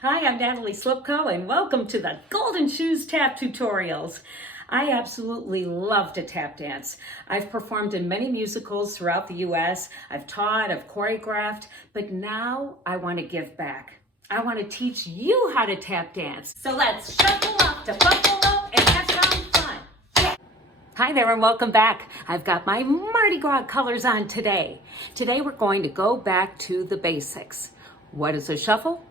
Hi, I'm Natalie Slipko, and welcome to the Golden Shoes Tap Tutorials. I absolutely love to tap dance. I've performed in many musicals throughout the U.S. I've taught, I've choreographed, but now I want to give back. I want to teach you how to tap dance. So let's shuffle up to Buffalo and have some fun. Yeah. Hi there and welcome back. I've got my Mardi Gras colors on today. Today we're going to go back to the basics. What is a shuffle?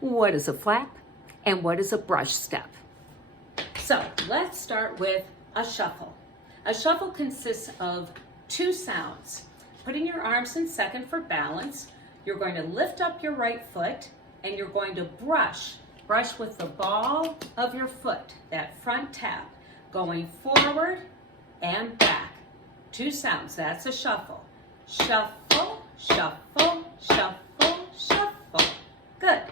What is a flap? And what is a brush step? So let's start with a shuffle. A shuffle consists of two sounds. Putting your arms in second for balance, you're going to lift up your right foot and you're going to brush with the ball of your foot, that front tap, going forward and back. Two sounds, that's a shuffle. Shuffle, shuffle, shuffle, shuffle. Good.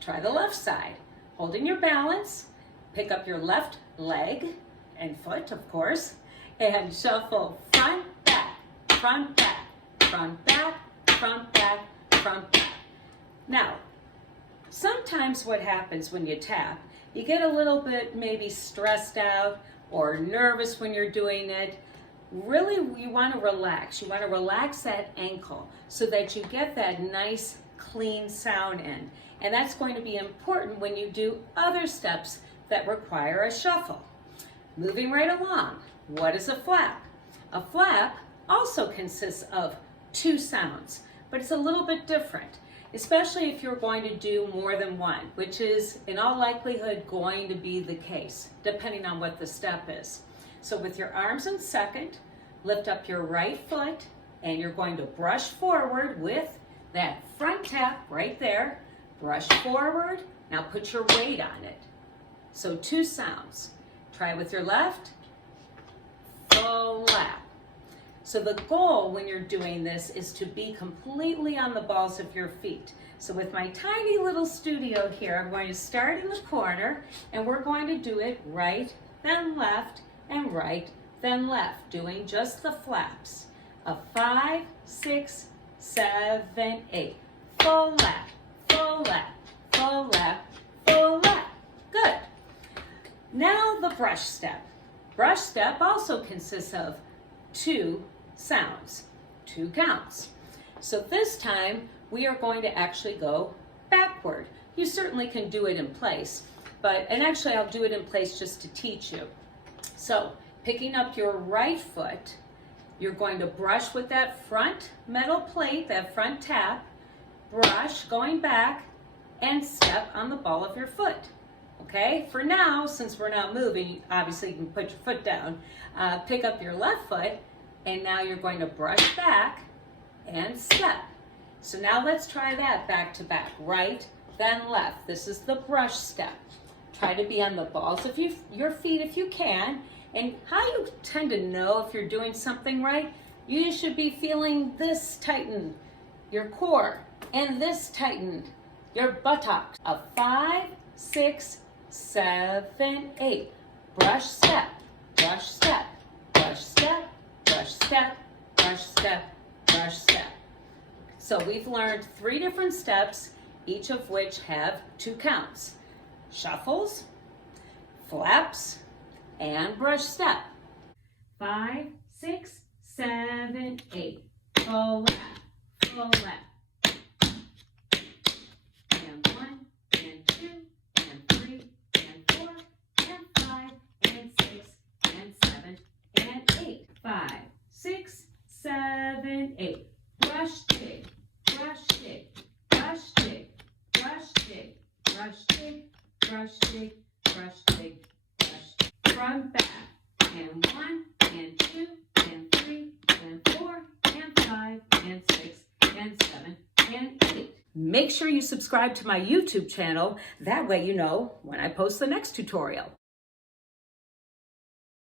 Try the left side. Holding your balance, pick up your left leg and foot, of course, and shuffle front, back, front, back, front, back, front, back, front, back. Now, sometimes what happens when you tap, you get a little bit maybe stressed out or nervous when you're doing it. Really, you want to relax. You want to relax that ankle so that you get that nice, clean sound in. And that's going to be important when you do other steps that require a shuffle. Moving right along, what is a flap? A flap also consists of two sounds, but it's a little bit different, especially if you're going to do more than one, which is in all likelihood going to be the case, depending on what the step is. So with your arms in second, lift up your right foot, and you're going to brush forward with that front tap right there. Brush forward, now put your weight on it. So two sounds. Try with your left, flap. So the goal when you're doing this is to be completely on the balls of your feet. So with my tiny little studio here, I'm going to start in the corner and we're going to do it right, then left, and right, then left, doing just the flaps. A 5, 6, 7, 8. Full lap, full lap, full lap, full lap. Good. Now the brush step. Brush step also consists of two sounds, two counts. So this time we are going to actually go backward. You certainly can do it in place, and actually I'll do it in place just to teach you. So picking up your right foot, you're going to brush with that front metal plate, that front tap, brush going back and step on the ball of your foot. Okay, for now, since we're not moving, obviously you can put your foot down, pick up your left foot, and now you're going to brush back and step. So now let's try that back to back, right, then left. This is the brush step. Try to be on the balls of your feet if you can. And how you tend to know if you're doing something right, you should be feeling this tighten your core and this tightened your buttocks. A 5, 6, 7, 8. Brush step, brush step, brush step, brush step, brush step, brush step. So we've learned 3 different steps, each of which have 2 counts. Shuffles, flaps, and brush step. 5, 6, 7, 8. Full lap, full lap. And 1, and 2, and 3, and 4, and 5, and 6, and 7, and 8. 5, 6, 7, 8. Brush, dig, brush, dig, brush, dig, brush, dig, brush, dig, brush, dig, brush, dig, brush, dig. Front, back, and 1, and 2, and 3, and 4, and 5, and 6, and 7, and 8. Make sure you subscribe to my YouTube channel. That way you know when I post the next tutorial.